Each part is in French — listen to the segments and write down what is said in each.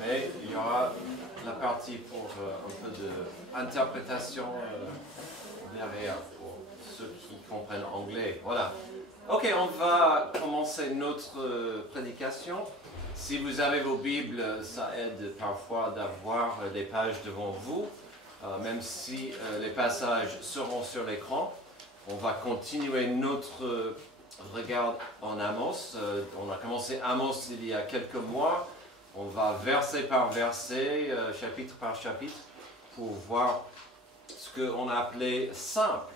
mais il y aura la partie pour un peu d'interprétation derrière pour ceux qui comprennent anglais. Voilà. Ok, on va commencer notre prédication. Si vous avez vos Bibles, ça aide parfois d'avoir des pages devant vous, même si les passages seront sur l'écran. On va continuer notre regard en Amos. On a commencé Amos il y a quelques mois. On va verset par verset, chapitre par chapitre, pour voir ce qu'on a appelé simple.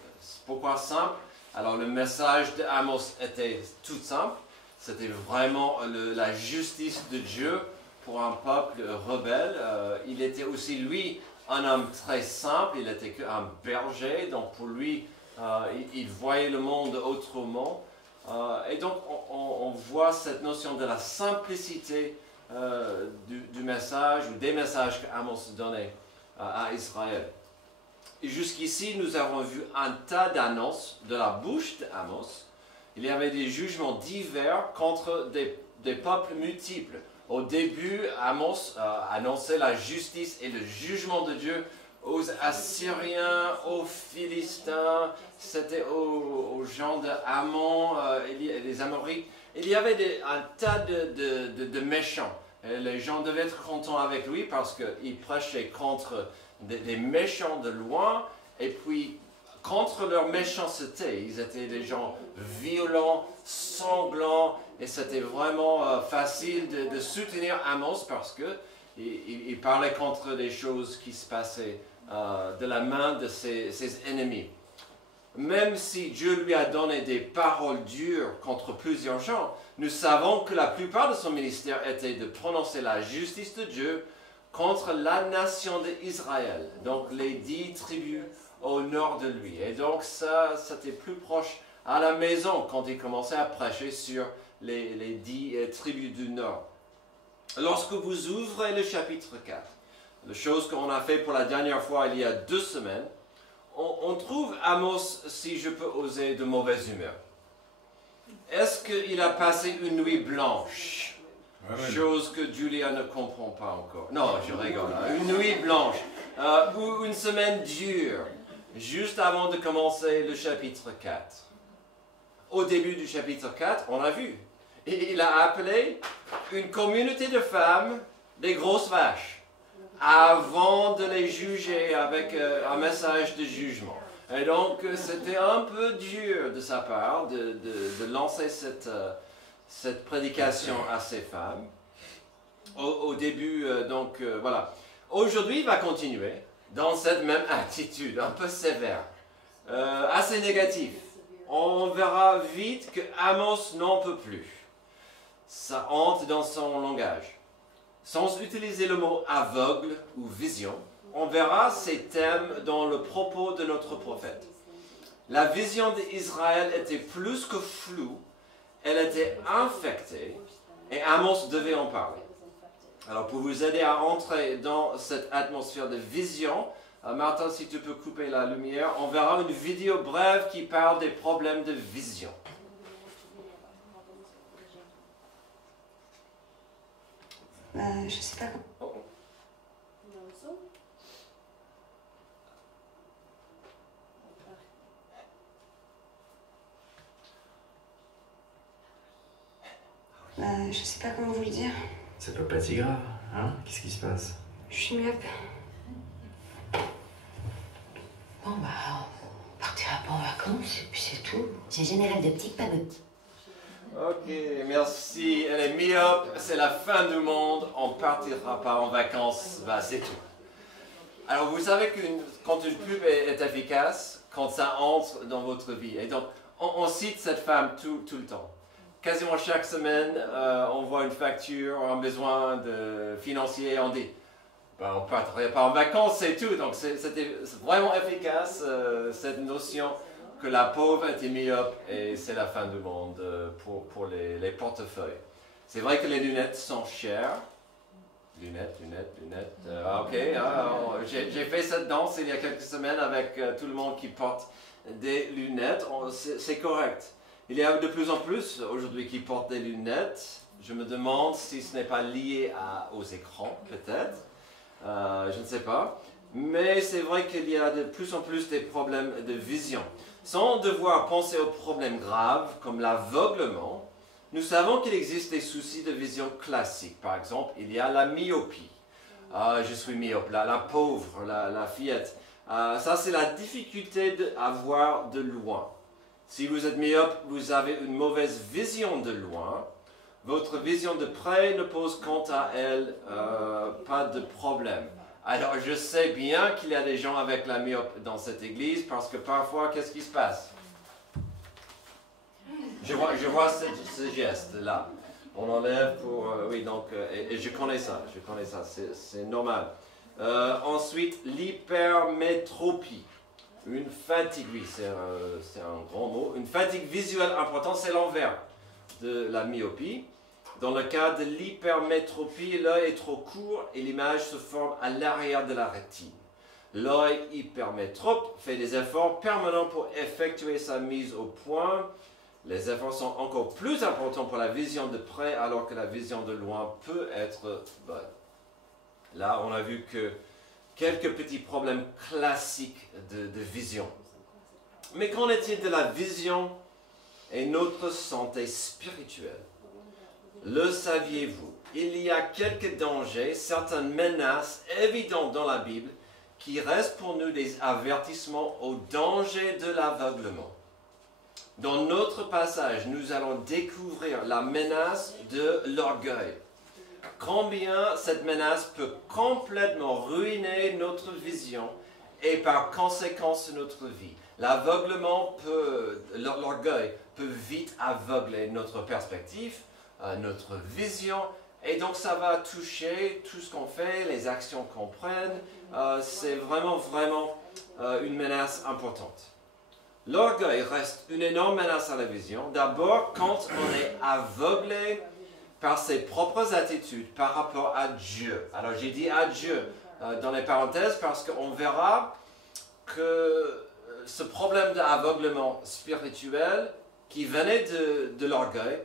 Pourquoi simple? Alors le message d'Amos était tout simple. C'était vraiment la justice de Dieu pour un peuple rebelle. Il était aussi, lui, un homme très simple. Il était qu'un berger. Donc pour lui, il voyait le monde autrement. Et donc on voit cette notion de la simplicité du message ou des messages qu'Amos donnait à Israël. Et jusqu'ici, nous avons vu un tas d'annonces de la bouche d'Amos. Il y avait des jugements divers contre des peuples multiples. Au début, Amos annonçait la justice et le jugement de Dieu aux Assyriens, aux Philistins, c'était aux gens d'Ammon, les Amorites. Il y avait un tas de méchants. Et les gens devaient être contents avec lui parce qu'il prêchait contre des méchants de loin, et puis contre leur méchanceté. Ils étaient des gens violents, sanglants, et c'était vraiment facile de soutenir Amos parce qu'il parlait contre des choses qui se passaient de la main de ses ennemis. Même si Dieu lui a donné des paroles dures contre plusieurs gens, nous savons que la plupart de son ministère était de prononcer la justice de Dieu contre la nation d'Israël, donc les 10 tribus au nord de lui. Et donc ça, c'était plus proche à la maison quand il commençait à prêcher sur les 10 tribus du nord. Lorsque vous ouvrez le chapitre 4, la chose qu'on a fait pour la dernière fois il y a 2 semaines, on trouve Amos, si je peux oser, de mauvaise humeur. Est-ce qu'il a passé une nuit blanche? Chose que Julia ne comprend pas encore. Non, je rigole. Une nuit blanche. Ou une semaine dure, juste avant de commencer le chapitre 4. Au début du chapitre 4, on a vu. Et il a appelé une communauté de femmes des grosses vaches, avant de les juger avec un message de jugement. Et donc, c'était un peu dur de sa part de lancer cette prédication à ces femmes. Au début, voilà. Aujourd'hui, il va continuer dans cette même attitude, un peu sévère, assez négative. On verra vite que Amos n'en peut plus. Ça entre dans son langage. Sans utiliser le mot aveugle ou vision, on verra ces thèmes dans le propos de notre prophète. La vision d'Israël était plus que floue, elle était infectée, et Amos devait en parler. Alors pour vous aider à entrer dans cette atmosphère de vision, Martin, si tu peux couper la lumière, on verra une vidéo brève qui parle des problèmes de vision. Je sais pas. Je sais pas comment vous le dire. Ça peut pas être si grave, hein? Qu'est-ce qui se passe? Je suis myope. Bon bah, on partira pas en vacances et puis c'est tout. C'est général d'optique, pas de... Ok, merci. Elle est myope, c'est la fin du monde, on ne partira pas en vacances, bah, c'est tout. Alors vous savez que quand une pub est efficace, quand ça entre dans votre vie, et donc on cite cette femme tout le temps. Quasiment chaque semaine, on voit une facture, un besoin financier, on dit ben, on ne partirait pas en vacances, c'est tout. Donc c'était vraiment efficace, cette notion que la pauvre était myope et c'est la fin du monde pour les portefeuilles. C'est vrai que les lunettes sont chères. Lunettes. Ok, j'ai fait cette danse il y a quelques semaines avec tout le monde qui porte des lunettes. C'est correct. Il y a de plus en plus aujourd'hui qui portent des lunettes. Je me demande si ce n'est pas lié aux écrans, peut-être. Je ne sais pas. Mais c'est vrai qu'il y a de plus en plus des problèmes de vision. Sans devoir penser aux problèmes graves comme l'aveuglement, nous savons qu'il existe des soucis de vision classiques. Par exemple, il y a la myopie. Je suis myope, la pauvre, la fillette. Ça, c'est la difficulté à voir de loin. Si vous êtes myope, vous avez une mauvaise vision de loin. Votre vision de près ne pose quant à elle pas de problème. Alors, je sais bien qu'il y a des gens avec la myope dans cette église parce que parfois, qu'est-ce qui se passe? Je vois ce geste-là. On enlève pour... oui, donc, et je connais ça, c'est normal. Ensuite, l'hypermétropie. Une fatigue, oui, c'est un grand mot. Une fatigue visuelle importante, c'est l'envers de la myopie. Dans le cas de l'hypermétropie, l'œil est trop court et l'image se forme à l'arrière de la rétine. L'œil hypermétrope fait des efforts permanents pour effectuer sa mise au point. Les efforts sont encore plus importants pour la vision de près, alors que la vision de loin peut être bonne. Là, on a vu que quelques petits problèmes classiques de vision. Mais qu'en est-il de la vision et notre santé spirituelle? Le saviez-vous? Il y a quelques dangers, certaines menaces évidentes dans la Bible qui restent pour nous des avertissements au danger de l'aveuglement. Dans notre passage, nous allons découvrir la menace de l'orgueil. Combien cette menace peut complètement ruiner notre vision et par conséquence notre vie. L'aveuglement l'orgueil peut vite aveugler notre perspective, notre vision, et donc ça va toucher tout ce qu'on fait, les actions qu'on prenne. C'est vraiment une menace importante. L'orgueil reste une énorme menace à la vision. D'abord, quand on est aveuglé par ses propres attitudes par rapport à Dieu. Alors j'ai dit à Dieu dans les parenthèses parce qu'on verra que ce problème d'aveuglement spirituel qui venait de l'orgueil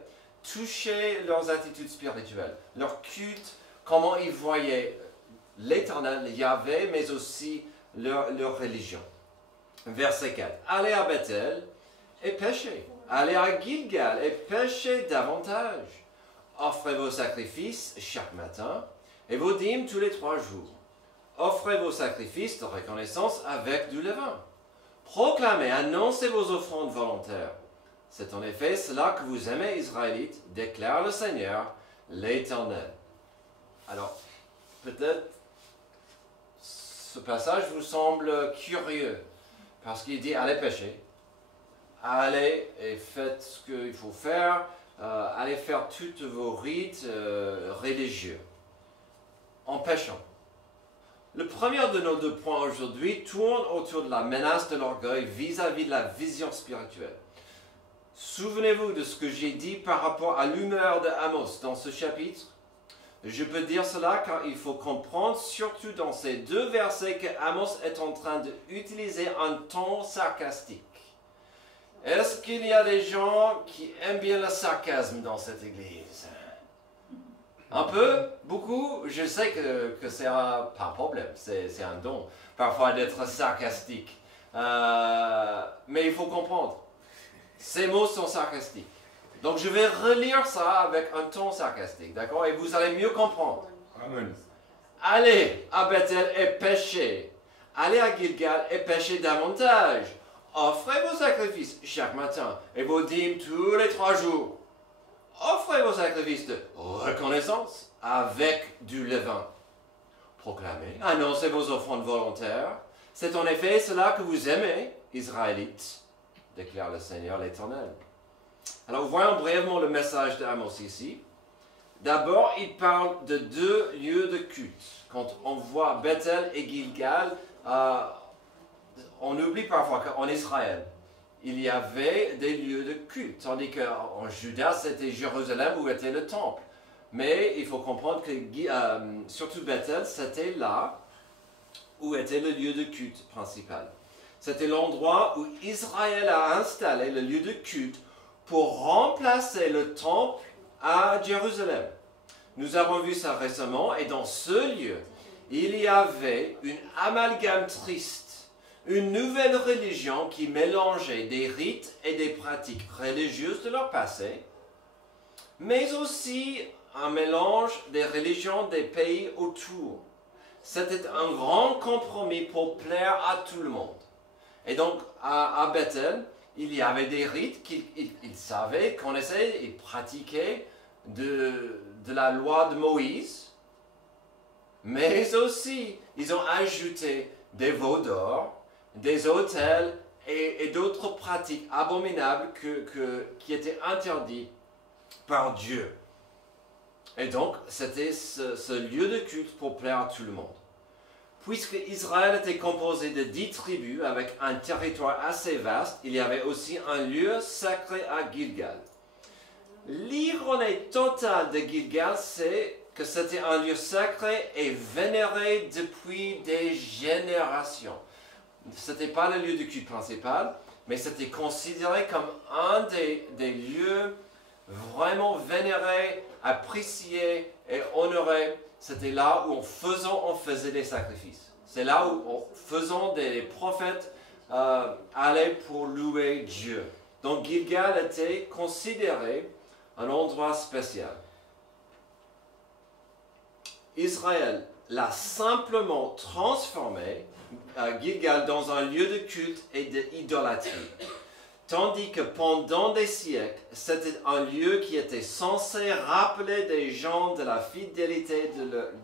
touchait leurs attitudes spirituelles, leur culte, comment ils voyaient l'Éternel, Yahvé, mais aussi leur religion. Verset 4. Allez à Bethel et péchez. Allez à Gilgal et péchez davantage. Offrez vos sacrifices chaque matin et vos dîmes tous les 3 jours. Offrez vos sacrifices de reconnaissance avec du levain. Proclamez, annoncez vos offrandes volontaires. C'est en effet cela que vous aimez, Israélites, déclare le Seigneur, l'Éternel. Alors, peut-être ce passage vous semble curieux, parce qu'il dit, allez pécher, allez et faites ce qu'il faut faire, allez faire tous vos rites religieux, en péchant. Le premier de nos 2 points aujourd'hui tourne autour de la menace de l'orgueil vis-à-vis de la vision spirituelle. Souvenez-vous de ce que j'ai dit par rapport à l'humeur d'Amos dans ce chapitre. Je peux dire cela car il faut comprendre, surtout dans ces 2 versets, qu'Amos est en train d'utiliser un ton sarcastique. Est-ce qu'il y a des gens qui aiment bien le sarcasme dans cette église? Un peu? Beaucoup? Je sais que c'est pas un problème, c'est un don, parfois d'être sarcastique. Mais il faut comprendre, ces mots sont sarcastiques. Donc je vais relire ça avec un ton sarcastique, d'accord? Et vous allez mieux comprendre. Amen. Allez à Bethel et péchez. Allez à Gilgal et péchez davantage. Offrez vos sacrifices chaque matin et vos dîmes tous les 3 jours. Offrez vos sacrifices de reconnaissance avec du levain. Proclamez, annoncez vos offrandes volontaires. C'est en effet cela que vous aimez, Israélites, déclare le Seigneur l'Éternel. Alors voyons brièvement le message d'Amos ici. D'abord, il parle de 2 lieux de culte. Quand on voit Bethel et Gilgal, on oublie parfois qu'en Israël, il y avait des lieux de culte, tandis qu'en Juda, c'était Jérusalem où était le temple. Mais il faut comprendre que, surtout Bethel, c'était là où était le lieu de culte principal. C'était l'endroit où Israël a installé le lieu de culte pour remplacer le temple à Jérusalem. Nous avons vu ça récemment, et dans ce lieu, il y avait une amalgame triste, une nouvelle religion qui mélangeait des rites et des pratiques religieuses de leur passé, mais aussi un mélange des religions des pays autour. C'était un grand compromis pour plaire à tout le monde. Et donc, à Bethel, il y avait des rites qu'ils savaient, connaissaient et pratiquaient de la loi de Moïse, mais aussi, ils ont ajouté des veaux d'or, des autels et d'autres pratiques abominables qui étaient interdites par Dieu. Et donc, c'était ce lieu de culte pour plaire à tout le monde. Puisque Israël était composé de 10 tribus avec un territoire assez vaste, il y avait aussi un lieu sacré à Gilgal. L'ironie totale de Gilgal, c'est que c'était un lieu sacré et vénéré depuis des générations. Ce n'était pas le lieu de culte principal, mais c'était considéré comme un des lieux vraiment vénérés, appréciés et honorés. C'était là où on faisait des sacrifices. C'est là où les prophètes allaient pour louer Dieu. Donc Gilgal était considéré un endroit spécial. Israël l'a simplement transformé, Gilgal, dans un lieu de culte et d'idolâtrie. Tandis que pendant des siècles, c'était un lieu qui était censé rappeler des gens de la fidélité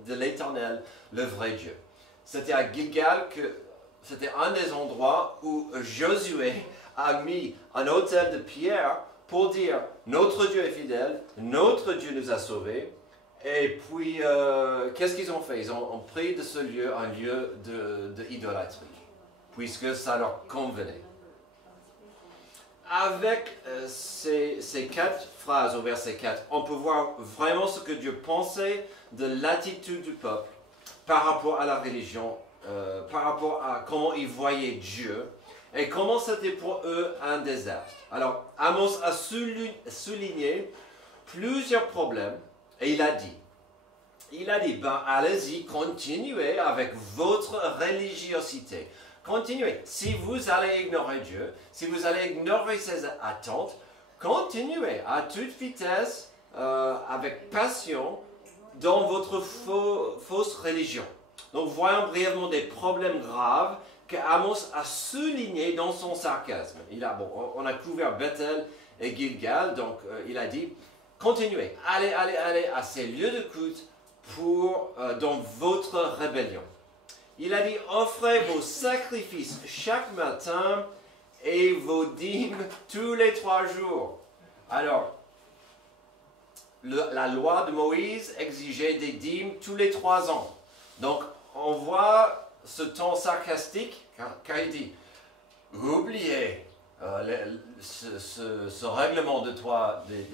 de l'Éternel, le vrai Dieu. C'était à Gilgal que c'était un des endroits où Josué a mis un autel de pierre pour dire « Notre Dieu est fidèle, notre Dieu nous a sauvés ». Et puis, qu'est-ce qu'ils ont fait? Ils ont pris de ce lieu un lieu d'idolâtrie, puisque ça leur convenait. Avec ces 4 phrases au verset 4, on peut voir vraiment ce que Dieu pensait de l'attitude du peuple par rapport à la religion, par rapport à comment ils voyaient Dieu et comment c'était pour eux un désastre. Alors, Amos a souligné plusieurs problèmes et il a dit, ben allez-y, continuez avec votre religiosité. Continuez. Si vous allez ignorer Dieu, si vous allez ignorer ses attentes, continuez à toute vitesse, avec passion, dans votre fausse religion. Donc voyons brièvement des problèmes graves que Amos a soulignés dans son sarcasme. On a couvert Bethel et Gilgal, donc il a dit, continuez, allez à ces lieux de culte dans votre rébellion. Il a dit, offrez vos sacrifices chaque matin et vos dîmes tous les 3 jours. Alors, la loi de Moïse exigeait des dîmes tous les 3 ans. Donc, on voit ce ton sarcastique car il dit, oubliez ce règlement des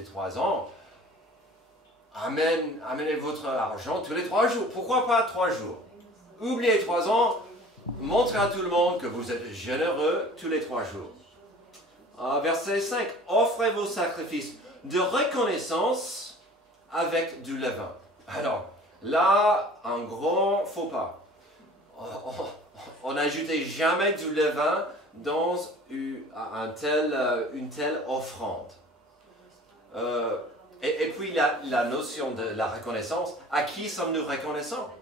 3 ans. Amenez votre argent tous les 3 jours. Pourquoi pas 3 jours? Oubliez 3 ans, montrez à tout le monde que vous êtes généreux tous les 3 jours. Verset 5, offrez vos sacrifices de reconnaissance avec du levain. Alors, là, un grand faux pas. On n'ajoutait jamais du levain dans une telle offrande. Et puis la notion de la reconnaissance, à qui sommes-nous reconnaissants?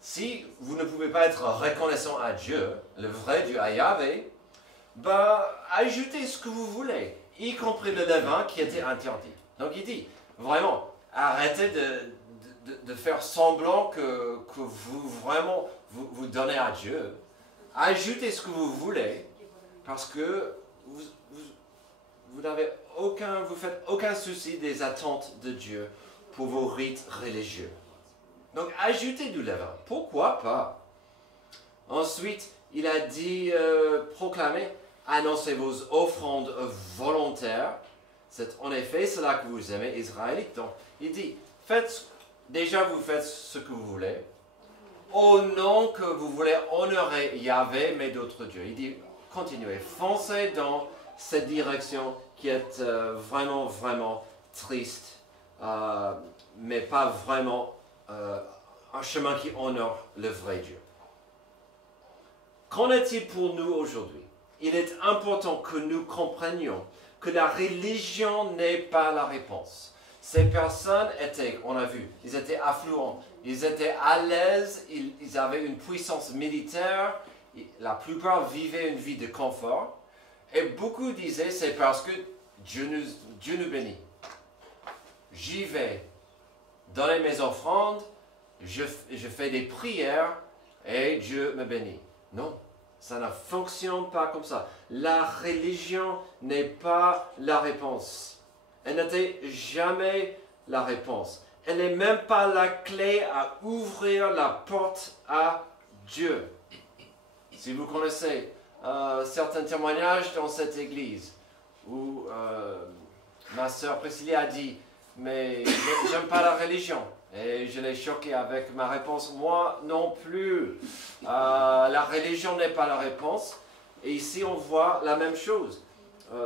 Si vous ne pouvez pas être reconnaissant à Dieu, le vrai Dieu, à Yahvé, ajoutez ce que vous voulez, y compris le levain qui était interdit. Donc il dit, vraiment, arrêtez de faire semblant que vous donnez à Dieu. Ajoutez ce que vous voulez, parce que vous faites aucun souci des attentes de Dieu pour vos rites religieux. Donc, ajoutez du levain. Pourquoi pas? Ensuite, il a dit, proclamez, annoncez vos offrandes volontaires. C'est en effet cela que vous aimez, Israélites. Donc, il dit, vous faites ce que vous voulez, au nom que vous voulez honorer Yahvé, mais d'autres dieux. Il dit, continuez, foncez dans cette direction qui est vraiment, vraiment triste mais pas vraiment un chemin qui honore le vrai Dieu. Qu'en est-il pour nous aujourd'hui? Il est important que nous comprenions que la religion n'est pas la réponse. Ces personnes étaient, on a vu, ils étaient affluents, ils étaient à l'aise, ils avaient une puissance militaire, la plupart vivaient une vie de confort, et beaucoup disaient c'est parce que Dieu nous bénit. J'y vais, donner mes offrandes, je fais des prières et Dieu me bénit. Non, ça ne fonctionne pas comme ça. La religion n'est pas la réponse. Elle n'était jamais la réponse. Elle n'est même pas la clé à ouvrir la porte à Dieu. Si vous connaissez certains témoignages dans cette église où ma sœur Priscilla a dit « mais j'aime pas la religion ». Et je l'ai choqué avec ma réponse, moi non plus. La religion n'est pas la réponse. Et ici, on voit la même chose.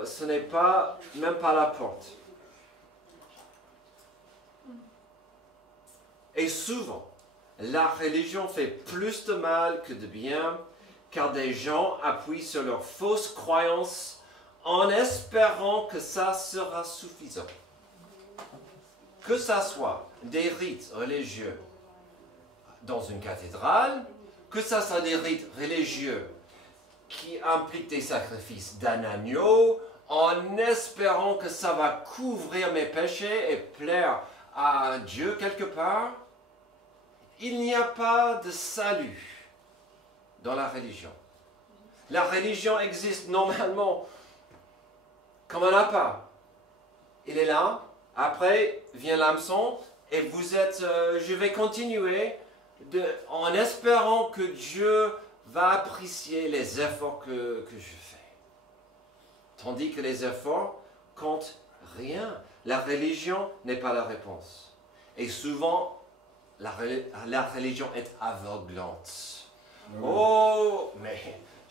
Ce n'est pas, même pas la porte. Et souvent, la religion fait plus de mal que de bien, car des gens appuient sur leurs fausses croyances en espérant que ça sera suffisant. Que ça soit des rites religieux dans une cathédrale, que ça soit des rites religieux qui impliquent des sacrifices d'un agneau, en espérant que ça va couvrir mes péchés et plaire à Dieu quelque part, il n'y a pas de salut dans la religion. La religion existe normalement comme un appât. Il est là. Après vient l'hameçon et vous êtes, je vais continuer en espérant que Dieu va apprécier les efforts que je fais. Tandis que les efforts comptent rien. La religion n'est pas la réponse. Et souvent, la religion est aveuglante. Oh, mais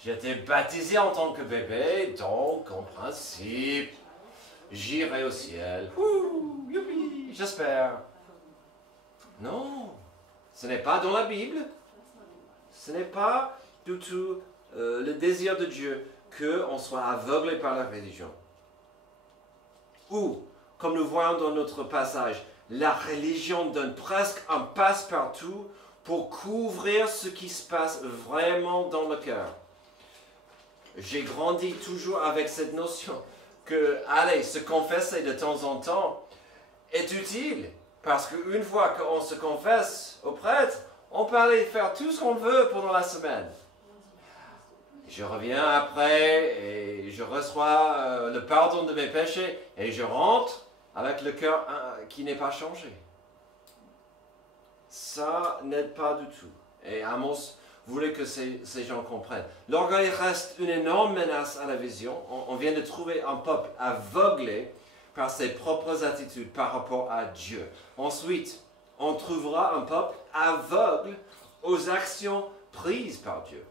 j'étais baptisé en tant que bébé, donc en principe, j'irai au ciel. Ouh, youpi, j'espère. Non, ce n'est pas dans la Bible. Ce n'est pas du tout le désir de Dieu qu'on soit aveuglé par la religion. Ou, comme nous voyons dans notre passage, la religion donne presque un passe-partout pour couvrir ce qui se passe vraiment dans le cœur. J'ai grandi toujours avec cette notion que, allez, se confesser de temps en temps est utile. Parce qu'une fois qu'on se confesse au prêtre, on peut aller faire tout ce qu'on veut pendant la semaine. Je reviens après et je reçois le pardon de mes péchés et je rentre avec le cœur qui n'est pas changé. Ça n'aide pas du tout. Et Amos voulait que ces gens comprennent. L'orgueil reste une énorme menace à la vision. On vient de trouver un peuple aveuglé par ses propres attitudes par rapport à Dieu. Ensuite, on trouvera un peuple aveugle aux actions prises par Dieu.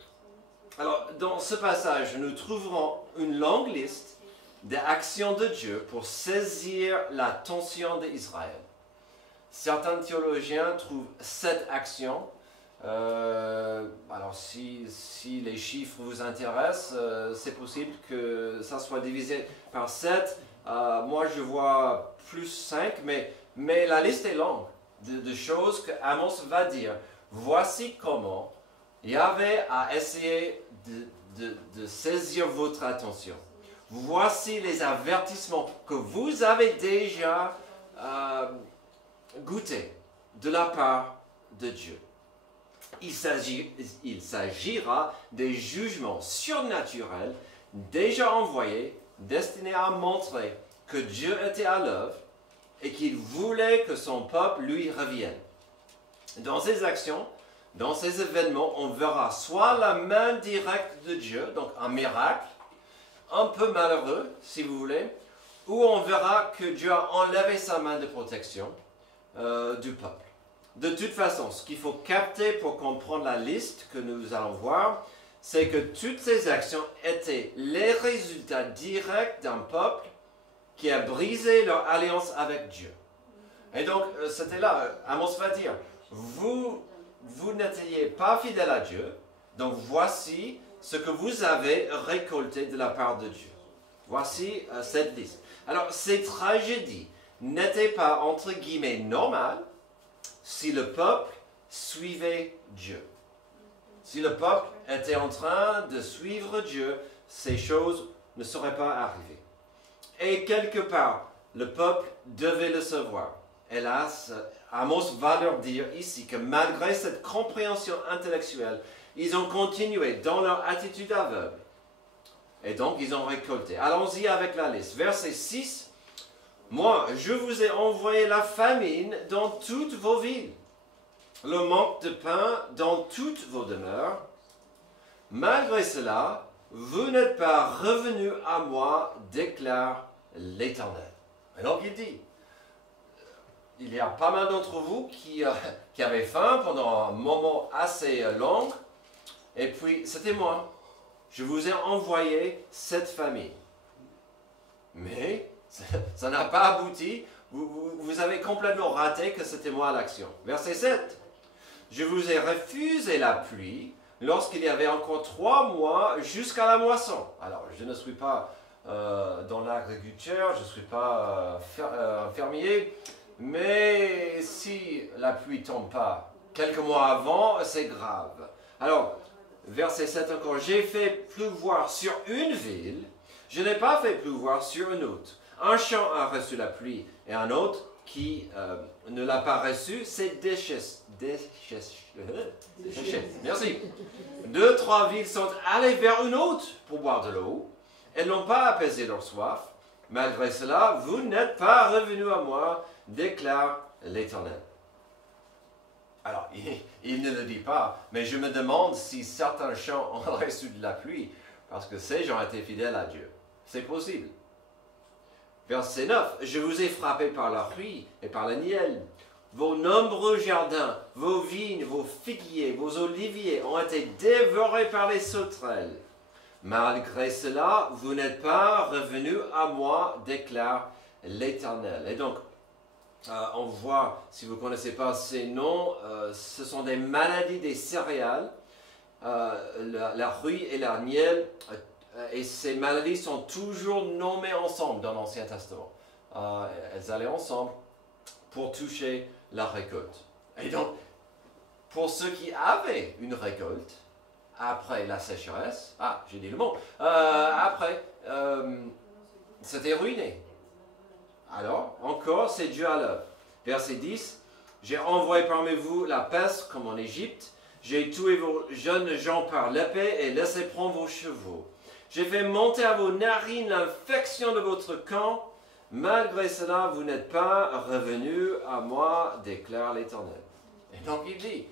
Alors, dans ce passage, nous trouverons une longue liste des actions de Dieu pour saisir l'attention d'Israël. Certains théologiens trouvent 7 actions. Alors, si les chiffres vous intéressent, c'est possible que ça soit divisé par 7. Moi, je vois plus 5, mais la liste est longue de choses que Amos va dire. Voici comment Yahvé a essayé de saisir votre attention. Voici les avertissements que vous avez déjà goûtés de la part de Dieu. Il s'agira des jugements surnaturels déjà envoyés, destinés à montrer que Dieu était à l'œuvre et qu'il voulait que son peuple lui revienne. Dans ces actions, dans ces événements, on verra soit la main directe de Dieu, donc un miracle, un peu malheureux, si vous voulez, ou on verra que Dieu a enlevé sa main de protection du peuple. De toute façon, ce qu'il faut capter pour comprendre la liste que nous allons voir, c'est que toutes ces actions étaient les résultats directs d'un peuple qui a brisé leur alliance avec Dieu. Et donc, c'était là, Amos va dire, vous n'étiez pas fidèles à Dieu, donc voici ce que vous avez récolté de la part de Dieu. Voici cette liste. Alors, ces tragédies n'étaient pas, entre guillemets, normales si le peuple suivait Dieu. Si le peuple était en train de suivre Dieu, ces choses ne seraient pas arrivées. Et quelque part, le peuple devait le savoir. Hélas, Amos va leur dire ici que malgré cette compréhension intellectuelle, ils ont continué dans leur attitude aveugle. Et donc, ils ont récolté. Allons-y avec la liste. Verset 6. « Moi, je vous ai envoyé la famine dans toutes vos villes, le manque de pain dans toutes vos demeures. Malgré cela, vous n'êtes pas revenus à moi, déclare l'Éternel. » Et donc, il dit, il y a pas mal d'entre vous qui avaient faim pendant un moment assez long, et puis c'était moi. Je vous ai envoyé cette famine. Mais ça n'a pas abouti. Vous avez complètement raté que c'était moi à l'action. Verset 7. Je vous ai refusé la pluie lorsqu'il y avait encore 3 mois jusqu'à la moisson. Alors, je ne suis pas dans l'agriculture, je ne suis pas fermier, mais si la pluie ne tombe pas quelques mois avant, c'est grave. Alors, verset 7 encore, j'ai fait pleuvoir sur une ville, je n'ai pas fait pleuvoir sur une autre. Un champ a reçu la pluie et un autre qui ne l'a pas reçu, c'est déchets. Merci. 2, 3 villes sont allées vers une autre pour boire de l'eau. Elles n'ont pas apaisé leur soif. Malgré cela, vous n'êtes pas revenus à moi, déclare l'Éternel. Alors, il ne le dit pas, mais je me demande si certains champs ont reçu de la pluie, parce que ces gens étaient fidèles à Dieu. C'est possible. Verset 9. Je vous ai frappé par la pluie et par le niel. Vos nombreux jardins, vos vignes, vos figuiers, vos oliviers ont été dévorés par les sauterelles. Malgré cela, vous n'êtes pas revenus à moi, déclare l'Éternel. Et donc, on voit, si vous ne connaissez pas ces noms, ce sont des maladies des céréales, la rouille et la niel, et ces maladies sont toujours nommées ensemble dans l'Ancien Testament. Elles allaient ensemble pour toucher la récolte. Et donc, pour ceux qui avaient une récolte, après la sécheresse, j'ai dit le mot, c'était ruiné. Alors, encore, c'est Dieu à l'œuvre. Verset 10, j'ai envoyé parmi vous la peste comme en Égypte, j'ai tué vos jeunes gens par l'épée et laissé prendre vos chevaux. J'ai fait monter à vos narines l'infection de votre camp. Malgré cela, vous n'êtes pas revenus à moi, déclare l'Éternel. Et donc il dit,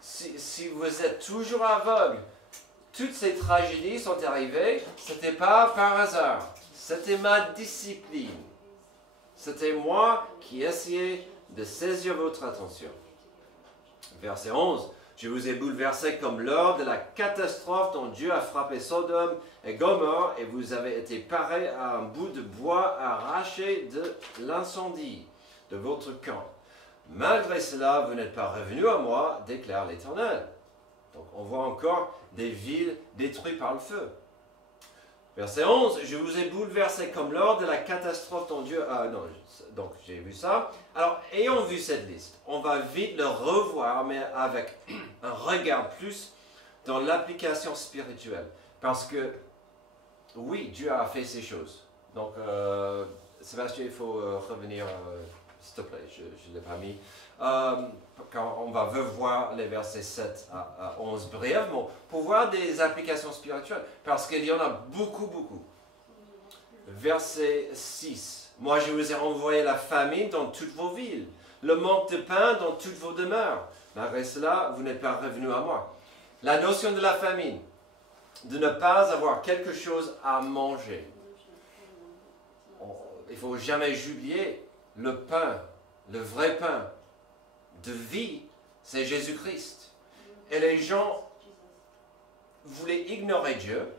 si vous êtes toujours aveugle, toutes ces tragédies sont arrivées, ce n'était pas par hasard, c'était ma discipline. C'était moi qui essayais de saisir votre attention. Verset 11. Je vous ai bouleversé comme lors de la catastrophe dont Dieu a frappé Sodome et Gomorrhe, et vous avez été pareil à un bout de bois arraché de l'incendie de votre camp. Malgré cela, vous n'êtes pas revenus à moi, déclare l'Éternel. Donc on voit encore des villes détruites par le feu. Verset 11, je vous ai bouleversé comme lors de la catastrophe dont Dieu... donc j'ai vu ça. Alors, ayant vu cette liste, on va vite le revoir, mais avec un regard plus dans l'application spirituelle. Parce que, oui, Dieu a fait ces choses. Donc, Sébastien, il faut revenir, s'il te plaît, je ne l'ai pas mis. Quand on va revoir les versets 7 à 11 brièvement, pour voir des applications spirituelles, parce qu'il y en a beaucoup, beaucoup. Verset 6, « Moi je vous ai envoyé la famine dans toutes vos villes, le manque de pain dans toutes vos demeures. Malgré cela, vous n'êtes pas revenus à moi. » La notion de la famine, de ne pas avoir quelque chose à manger. Il ne faut jamais oublier le pain, le vrai pain de vie, c'est Jésus-Christ. Et les gens voulaient ignorer Dieu,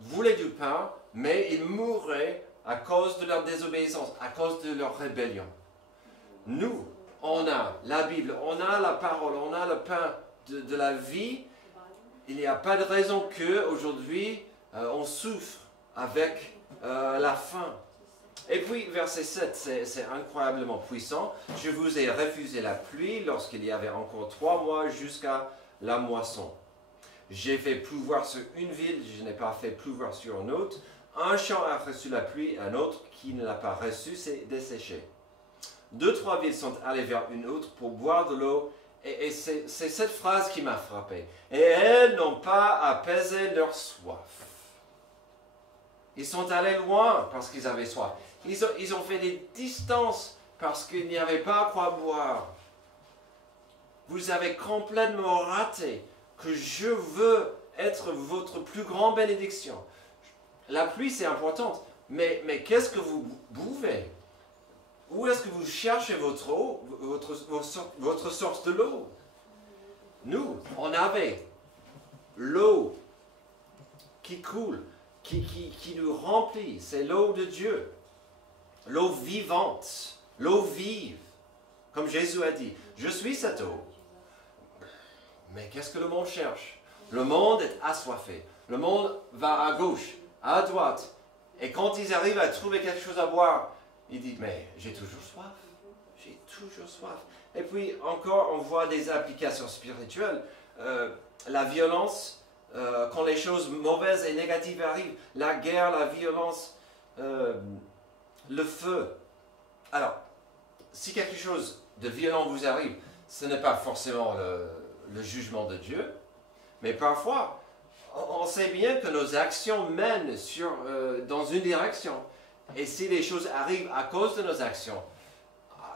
voulaient du pain, mais ils mourraient à cause de leur désobéissance, à cause de leur rébellion. Nous, on a la Bible, on a la parole, on a le pain de la vie. Il n'y a pas de raison qu'aujourd'hui, on souffre avec la faim. Et puis, verset 7, c'est incroyablement puissant. Je vous ai refusé la pluie lorsqu'il y avait encore 3 mois jusqu'à la moisson. J'ai fait pleuvoir sur une ville, je n'ai pas fait pleuvoir sur une autre. Un champ a reçu la pluie, un autre qui ne l'a pas reçu s'est desséché. 2, 3 villes sont allées vers une autre pour boire de l'eau. Et c'est cette phrase qui m'a frappé. Et elles n'ont pas apaisé leur soif. Ils sont allés loin parce qu'ils avaient soif. Ils ont fait des distances parce qu'il n'y avait pas quoi boire. Vous avez complètement raté que je veux être votre plus grande bénédiction. La pluie, c'est important, mais qu'est-ce que vous buvez? Où est-ce que vous cherchez votre eau, votre source de l'eau? Nous, on avait l'eau qui coule, qui nous remplit. C'est l'eau de Dieu. L'eau vivante, l'eau vive. Comme Jésus a dit, je suis cette eau. Mais qu'est-ce que le monde cherche? Le monde est assoiffé. Le monde va à gauche, à droite. Et quand ils arrivent à trouver quelque chose à boire, ils disent, mais j'ai toujours soif. J'ai toujours soif. Et puis encore, on voit des applications spirituelles. La violence, quand les choses mauvaises et négatives arrivent. La guerre, la violence, le feu. Alors, si quelque chose de violent vous arrive, ce n'est pas forcément le jugement de Dieu, mais parfois, on sait bien que nos actions mènent dans une direction. Et si les choses arrivent à cause de nos actions,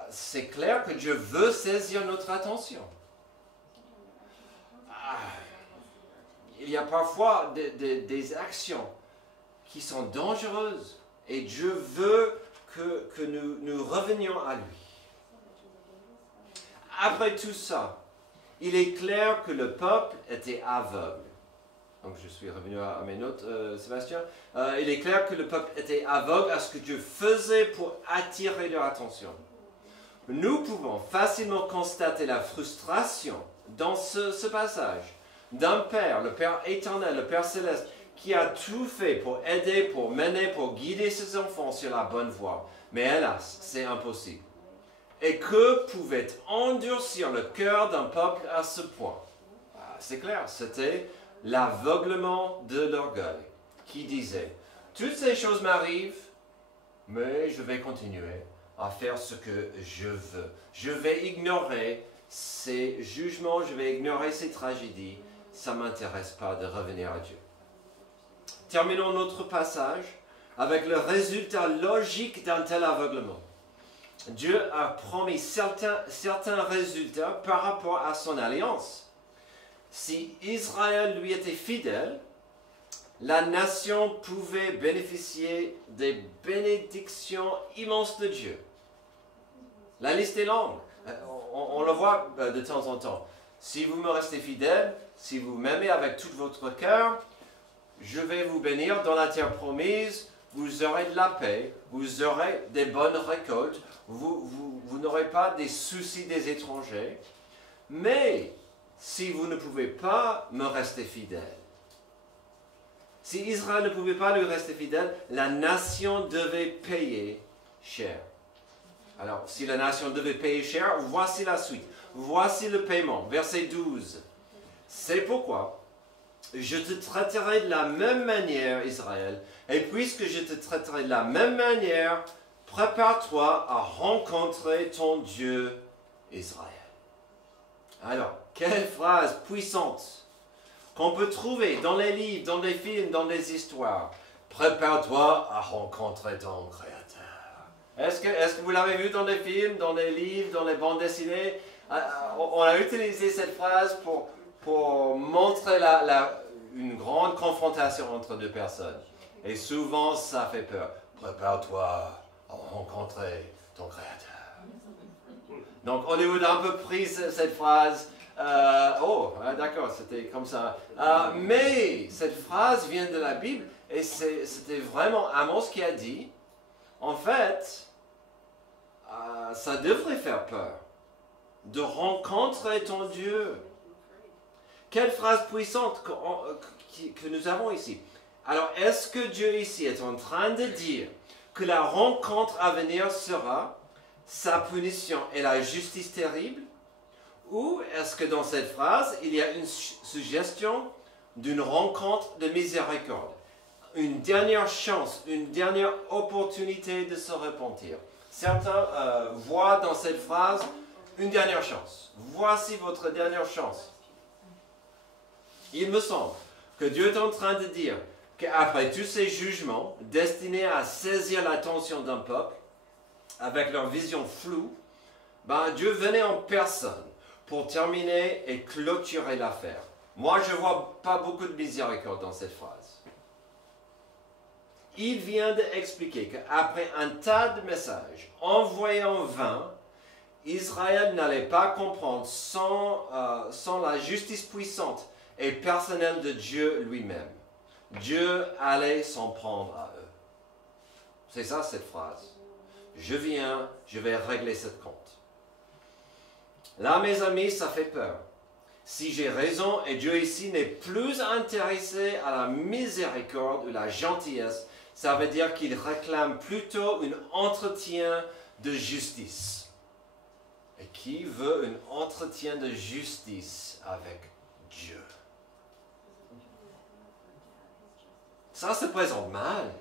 c'est clair que Dieu veut saisir notre attention. Il y a parfois des actions qui sont dangereuses et Dieu veut que nous revenions à lui. Après tout ça, il est clair que le peuple était aveugle. Donc je suis revenu à mes notes, Sébastien. Il est clair que le peuple était aveugle à ce que Dieu faisait pour attirer leur attention. Nous pouvons facilement constater la frustration dans ce passage d'un Père, le Père éternel, le Père céleste, qui a tout fait pour aider, pour mener, pour guider ses enfants sur la bonne voie. Mais hélas, c'est impossible. Et que pouvait endurcir le cœur d'un peuple à ce point? C'est clair, c'était l'aveuglement de l'orgueil qui disait, toutes ces choses m'arrivent, mais je vais continuer à faire ce que je veux. Je vais ignorer ces jugements, je vais ignorer ces tragédies. Ça ne m'intéresse pas de revenir à Dieu. Terminons notre passage avec le résultat logique d'un tel aveuglement. Dieu a promis certains résultats par rapport à son alliance. Si Israël lui était fidèle, la nation pouvait bénéficier des bénédictions immenses de Dieu. La liste est longue. On le voit de temps en temps. Si vous me restez fidèle, si vous m'aimez avec tout votre cœur, je vais vous bénir dans la terre promise, vous aurez de la paix, vous aurez des bonnes récoltes, vous n'aurez pas des soucis des étrangers. Mais si vous ne pouvez pas me rester fidèle, si Israël ne pouvait pas lui rester fidèle, la nation devait payer cher. Alors, si la nation devait payer cher, voici la suite. Voici le paiement. Verset 12. C'est pourquoi je te traiterai de la même manière, Israël, et puisque je te traiterai de la même manière, prépare-toi à rencontrer ton Dieu, Israël. Alors, quelle phrase puissante qu'on peut trouver dans les livres, dans les films, dans les histoires. Prépare-toi à rencontrer ton Créateur. Est-ce que vous l'avez vu dans les films, dans les livres, dans les bandes dessinées? On a utilisé cette phrase pour montrer une grande confrontation entre deux personnes. Et souvent, ça fait peur. Prépare-toi à rencontrer ton Créateur. Donc, Hollywood a un peu pris cette phrase. D'accord, c'était comme ça. Mais cette phrase vient de la Bible et c'était vraiment Amos qui a dit, en fait, ça devrait faire peur. De rencontrer ton Dieu. Quelle phrase puissante que nous avons ici. Alors, est-ce que Dieu ici est en train de dire que la rencontre à venir sera sa punition et la justice terrible? Ou est-ce que dans cette phrase, il y a une suggestion d'une rencontre de miséricorde? Une dernière chance, une dernière opportunité de se repentir. Certains voient dans cette phrase une dernière chance. Voici votre dernière chance. Il me semble que Dieu est en train de dire qu'après tous ces jugements destinés à saisir l'attention d'un peuple, avec leur vision floue, Dieu venait en personne pour terminer et clôturer l'affaire. Moi, je ne vois pas beaucoup de miséricorde dans cette phrase. Il vient d'expliquer qu'après un tas de messages envoyés en vain, Israël n'allait pas comprendre sans la justice puissante et personnelle de Dieu lui-même. Dieu allait s'en prendre à eux. C'est ça cette phrase. Je viens, je vais régler cette compte. Là, mes amis, ça fait peur. Si j'ai raison, et Dieu ici n'est plus intéressé à la miséricorde ou la gentillesse, ça veut dire qu'il réclame plutôt un entretien de justice. Et qui veut un entretien de justice avec Dieu? Ça se présente mal.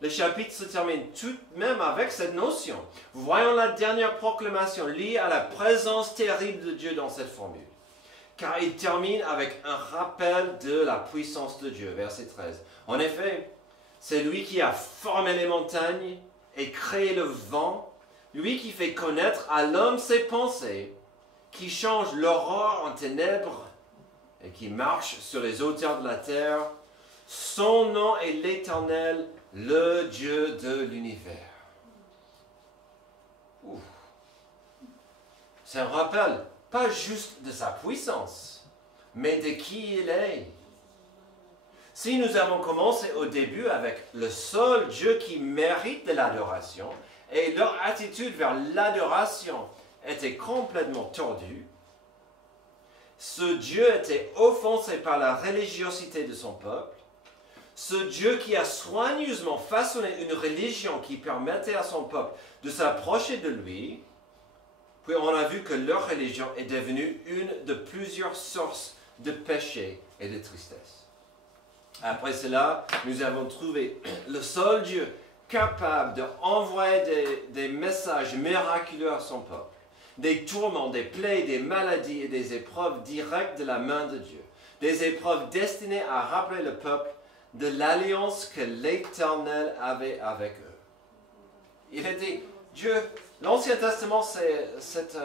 Le chapitre se termine tout de même avec cette notion. Voyons la dernière proclamation liée à la présence terrible de Dieu dans cette formule. Car il termine avec un rappel de la puissance de Dieu, verset 13. En effet, c'est lui qui a formé les montagnes et créé le vent, lui qui fait connaître à l'homme ses pensées, qui change l'aurore en ténèbres et qui marche sur les hauteurs de la terre. Son nom est l'Éternel, le Dieu de l'univers. C'est un rappel, pas juste de sa puissance, mais de qui il est. Si nous avons commencé au début avec le seul Dieu qui mérite de l'adoration, et leur attitude vers l'adoration était complètement tordue, ce Dieu était offensé par la religiosité de son peuple, ce Dieu qui a soigneusement façonné une religion qui permettait à son peuple de s'approcher de lui, puis on a vu que leur religion est devenue une de plusieurs sources de péché et de tristesse. Après cela, nous avons trouvé le seul Dieu capable d'envoyer des messages miraculeux à son peuple, des tourments, des plaies, des maladies et des épreuves directes de la main de Dieu, des épreuves destinées à rappeler le peuple de l'alliance que l'Éternel avait avec eux. Il a dit, Dieu, l'Ancien Testament, c'est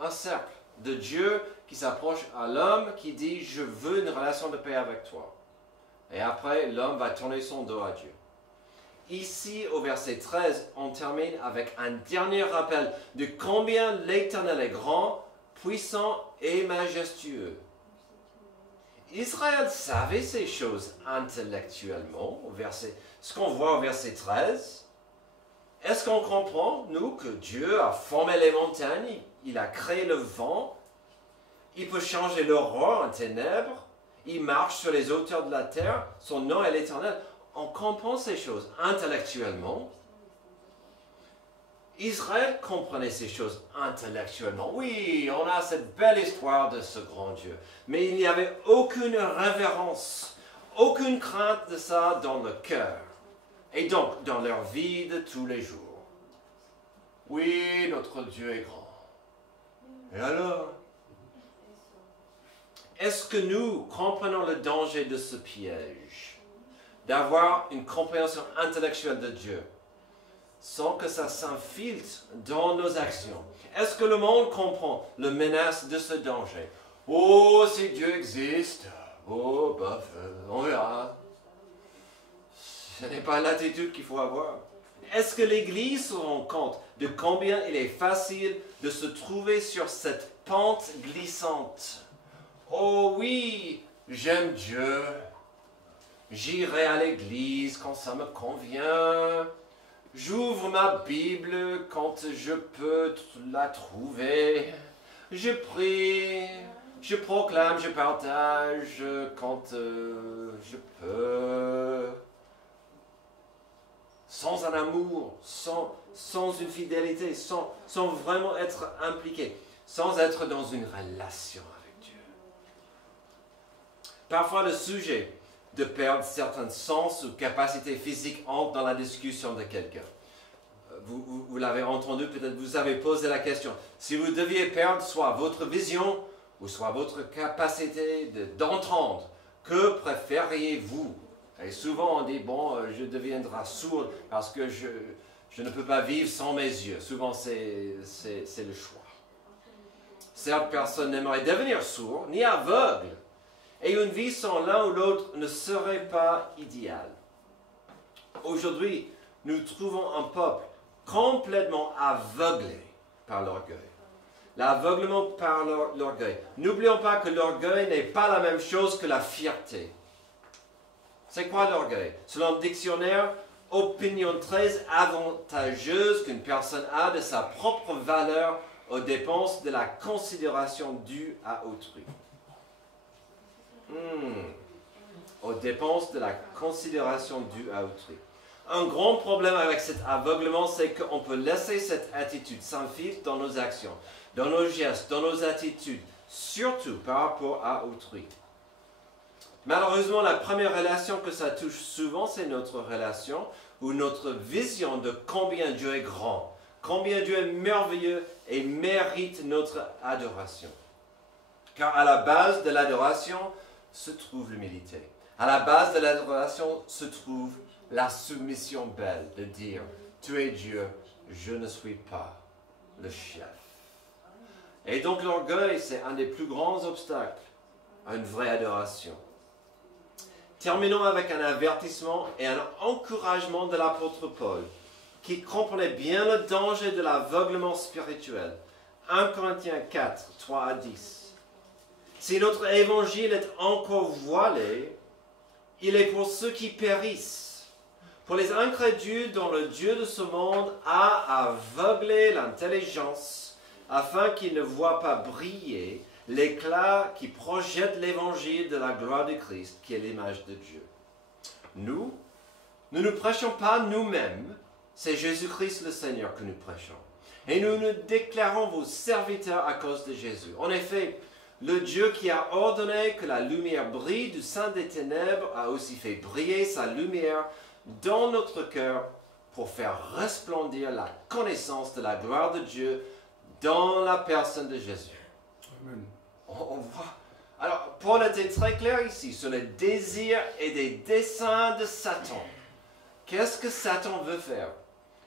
un cercle de Dieu qui s'approche à l'homme, qui dit, je veux une relation de paix avec toi. Et après, l'homme va tourner son dos à Dieu. Ici, au verset 13, on termine avec un dernier rappel de combien l'Éternel est grand, puissant et majestueux. Israël savait ces choses intellectuellement, ce qu'on voit au verset 13. Est-ce qu'on comprend, nous, que Dieu a formé les montagnes, il a créé le vent, il peut changer l'aurore en ténèbres, il marche sur les hauteurs de la terre, son nom est l'Éternel. On comprend ces choses intellectuellement. Israël comprenait ces choses intellectuellement. Oui, on a cette belle histoire de ce grand Dieu. Mais il n'y avait aucune révérence, aucune crainte de ça dans le cœur. Et donc, dans leur vie de tous les jours. Oui, notre Dieu est grand. Et alors? Est-ce que nous comprenons le danger de ce piège? D'avoir une compréhension intellectuelle de Dieu, sans que ça s'infiltre dans nos actions. Est-ce que le monde comprend la menace de ce danger? Oh, si Dieu existe, oh, on verra. Ce n'est pas l'attitude qu'il faut avoir. Est-ce que l'Église se rend compte de combien il est facile de se trouver sur cette pente glissante? Oh oui, j'aime Dieu. J'irai à l'église quand ça me convient. J'ouvre ma Bible quand je peux la trouver. Je prie, je proclame, je partage quand je peux. Sans un amour, sans une fidélité, sans vraiment être impliqué, sans être dans une relation avec Dieu. Parfois, le sujet de perdre certains sens ou capacités physiques entre dans la discussion de quelqu'un. Vous l'avez entendu, peut-être vous avez posé la question. Si vous deviez perdre soit votre vision ou soit votre capacité d'entendre, que préfériez-vous? Et souvent on dit, bon, je deviendrai sourd parce que je ne peux pas vivre sans mes yeux. Souvent c'est le choix. Certaines personnes n'aimeraient devenir sourds ni aveugles. Et une vie sans l'un ou l'autre ne serait pas idéale. Aujourd'hui, nous trouvons un peuple complètement aveuglé par l'orgueil. L'aveuglement par l'orgueil. N'oublions pas que l'orgueil n'est pas la même chose que la fierté. C'est quoi l'orgueil? Selon le dictionnaire, opinion très avantageuse qu'une personne a de sa propre valeur aux dépenses de la considération due à autrui. Aux dépenses de la considération due à autrui. Un grand problème avec cet aveuglement, c'est qu'on peut laisser cette attitude s'infiltrer dans nos actions, dans nos gestes, dans nos attitudes, surtout par rapport à autrui. Malheureusement, la première relation que ça touche souvent, c'est notre relation ou notre vision de combien Dieu est grand, combien Dieu est merveilleux et mérite notre adoration. Car à la base de l'adoration se trouve l'humilité. À la base de l'adoration se trouve la soumission belle de dire « Tu es Dieu, je ne suis pas le chef ». Et donc l'orgueil, c'est un des plus grands obstacles à une vraie adoration. Terminons avec un avertissement et un encouragement de l'apôtre Paul, qui comprenait bien le danger de l'aveuglement spirituel. 1 Corinthiens 4, 3 à 10. Si notre évangile est encore voilé, il est pour ceux qui périssent, pour les incrédules dont le Dieu de ce monde a aveuglé l'intelligence, afin qu'ils ne voient pas briller l'éclat qui projette l'évangile de la gloire de Christ, qui est l'image de Dieu. Nous ne prêchons pas nous-mêmes, c'est Jésus-Christ le Seigneur que nous prêchons. Et nous nous déclarons vos serviteurs à cause de Jésus. En effet, le Dieu qui a ordonné que la lumière brille du sein des ténèbres a aussi fait briller sa lumière dans notre cœur pour faire resplendir la connaissance de la gloire de Dieu dans la personne de Jésus. Amen. On voit. Alors, Paul était très clair ici sur les désirs et les desseins de Satan. Qu'est-ce que Satan veut faire?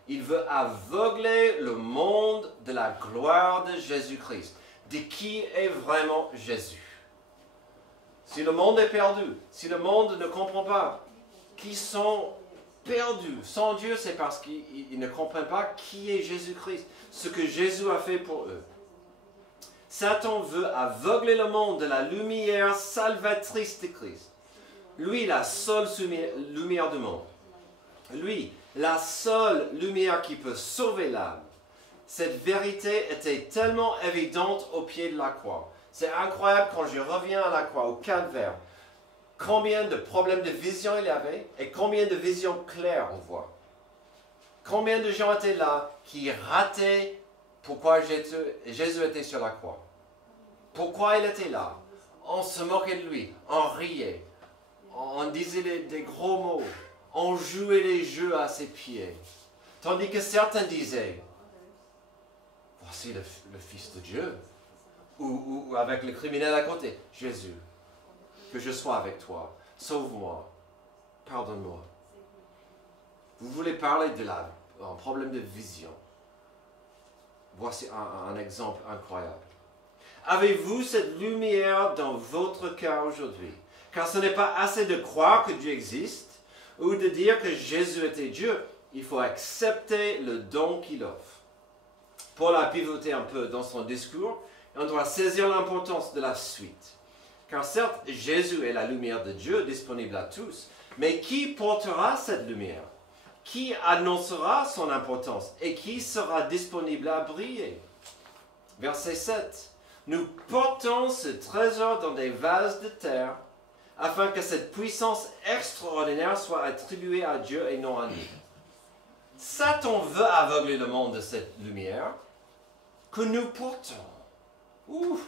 Il veut aveugler le monde de la gloire de Jésus-Christ, de qui est vraiment Jésus. Si le monde est perdu, si le monde ne comprend pas, qu'ils sont perdus sans Dieu, c'est parce qu'ils ne comprennent pas qui est Jésus-Christ, ce que Jésus a fait pour eux. Satan veut aveugler le monde de la lumière salvatrice de Christ. Lui, la seule lumière du monde. Lui, la seule lumière qui peut sauver l'âme. Cette vérité était tellement évidente au pied de la croix. C'est incroyable quand je reviens à la croix, au calvaire, combien de problèmes de vision il y avait et combien de visions claires on voit. Combien de gens étaient là qui rataient pourquoi Jésus était sur la croix. Pourquoi il était là? On se moquait de lui, on riait, on disait des gros mots, on jouait les jeux à ses pieds. Tandis que certains disaient, voici le Fils de Dieu. Ou avec le criminel à côté, Jésus, que je sois avec toi, sauve-moi, pardonne-moi. Vous voulez parler d'un problème de vision. Voici un exemple incroyable. Avez-vous cette lumière dans votre cœur aujourd'hui? Car ce n'est pas assez de croire que Dieu existe ou de dire que Jésus était Dieu. Il faut accepter le don qu'il offre. Paul a pivoté un peu dans son discours et on doit saisir l'importance de la suite. Car certes, Jésus est la lumière de Dieu disponible à tous, mais qui portera cette lumière? Qui annoncera son importance et qui sera disponible à briller? Verset 7. Nous portons ce trésor dans des vases de terre, afin que cette puissance extraordinaire soit attribuée à Dieu et non à nous. Satan veut aveugler le monde de cette lumière que nous portons.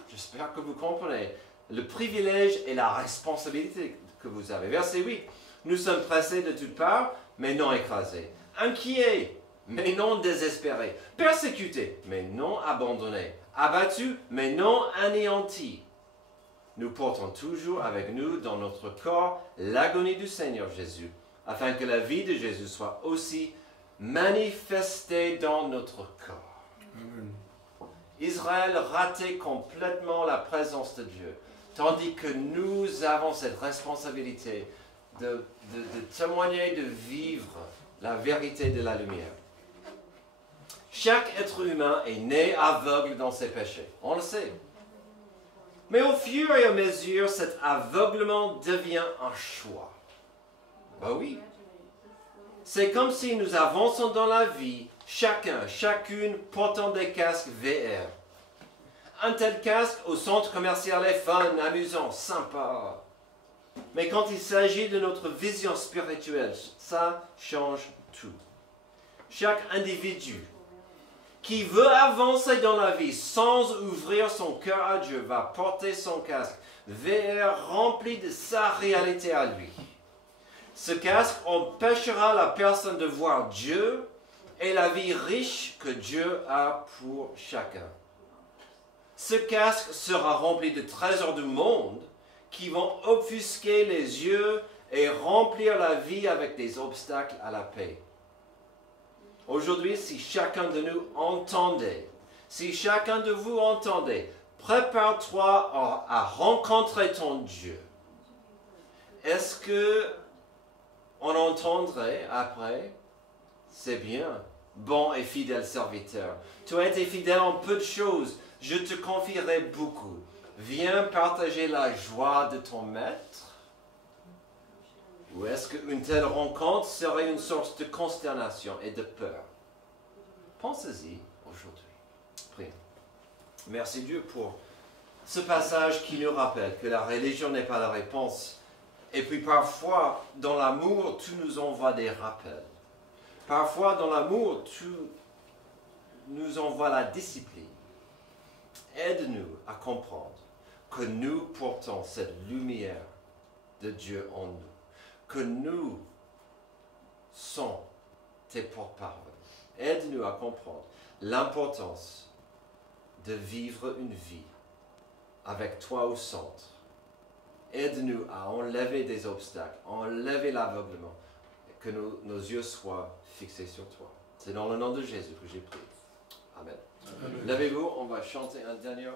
J'espère que vous comprenez le privilège et la responsabilité que vous avez. Verset 8. Nous sommes pressés de toutes parts, mais non écrasés. Inquiets, mais non désespérés. Persécutés, mais non abandonnés. Abattus, mais non anéantis. Nous portons toujours avec nous dans notre corps l'agonie du Seigneur Jésus, afin que la vie de Jésus soit aussi manifestée dans notre corps. Amen. Israël ratait complètement la présence de Dieu, tandis que nous avons cette responsabilité de témoigner, de vivre la vérité de la lumière. Chaque être humain est né aveugle dans ses péchés, on le sait. Mais au fur et à mesure, cet aveuglement devient un choix. Ben oui. C'est comme si nous avançons dans la vie, chacune portant des casques VR. Un tel casque au centre commercial est fun, amusant, sympa. Mais quand il s'agit de notre vision spirituelle, ça change tout. Chaque individu qui veut avancer dans la vie sans ouvrir son cœur à Dieu va porter son casque VR rempli de sa réalité à lui. Ce casque empêchera la personne de voir Dieu et la vie riche que Dieu a pour chacun. Ce casque sera rempli de trésors du monde qui vont offusquer les yeux et remplir la vie avec des obstacles à la paix. Aujourd'hui, si chacun de nous entendait, si chacun de vous entendait, prépare-toi à rencontrer ton Dieu. Est-ce que on entendrait après, c'est bien, bon et fidèle serviteur. Tu as été fidèle en peu de choses, je te confierai beaucoup. Viens partager la joie de ton maître. Ou est-ce qu'une telle rencontre serait une source de consternation et de peur? Pensez-y aujourd'hui. Prions. Merci Dieu pour ce passage qui nous rappelle que la religion n'est pas la réponse. Et puis parfois, dans l'amour, tu nous envoies des rappels. Parfois, dans l'amour, tu nous envoies la discipline. Aide-nous à comprendre que nous portons cette lumière de Dieu en nous. Que nous sommes tes porte-paroles. Aide-nous à comprendre l'importance de vivre une vie avec toi au centre. Aide-nous à enlever des obstacles, enlever l'aveuglement, et que nos yeux soient fixés sur toi. C'est dans le nom de Jésus que j'ai prié. Amen. Levez-vous, on va chanter un dernier chant.